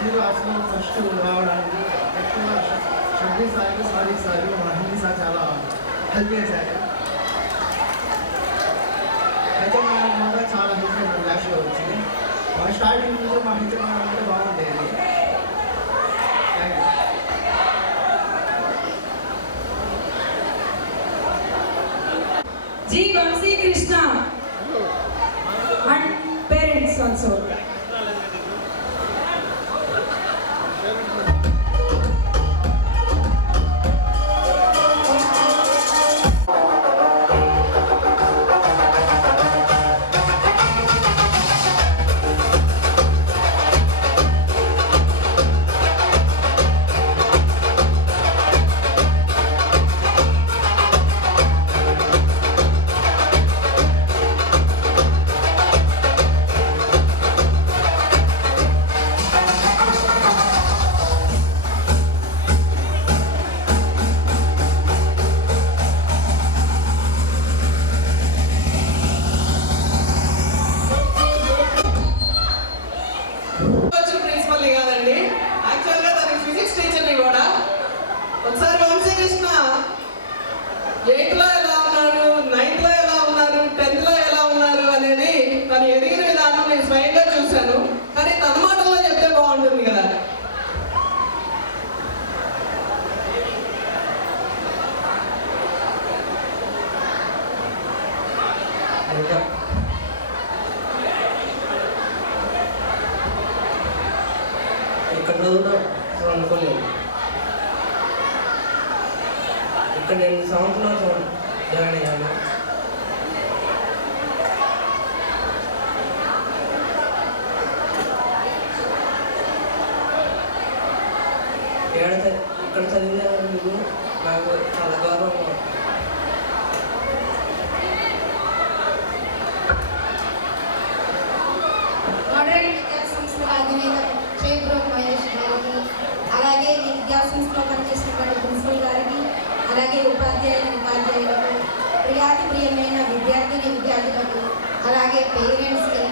हिंदी क्लासలో ఫస్ట్ రావడానికి ఎక్కువ షబ్బీర్ సార్ సాదిక్ సార్ మా హిందీ సార్ చాలా హెల్ప్ చేశారు. హెచ్ఎం మేడం కూడా చాలా హెల్ప్ చేశారు క్లాస్లో వచ్చి. మా స్టార్టింగ్ నుంచి మా హెచ్ఎం మేడం అంటే బాగుండేది. G. Vansi Krishna and parents also. ఒకసారి వంశీ కృష్ణ 8లో ఎలా ఉన్నారు, 9th ఎలా ఉన్నారు, 10th ఎలా ఉన్నారు అనేది తను ఎదిగిన విధానం నేను స్వయంగా చూశాను. కానీ తన మాటల్లో చెప్తే బాగుంటుంది కదా. ఇక్కడ అనుకోలేదు. ఇక్కడ నేను సంవత్సరాలు జాయిన్ అయ్యాను. ఇక్కడ చదివేందుకు నాకు చాలా గౌరవం. మోడర్న్ విద్యా సంస్థల అధినేత చేబ్రోమ్ మహేష్ గారికి, అలాగే ఈ విద్యా సంస్థలో పనిచేసినటువంటి ప్రిన్సిపల్ గారికి, అలాగే ఉపాధ్యాయులకు, ప్రియాతి ప్రియమైన విద్యార్థులకు, అలాగే పేరెంట్స్కి,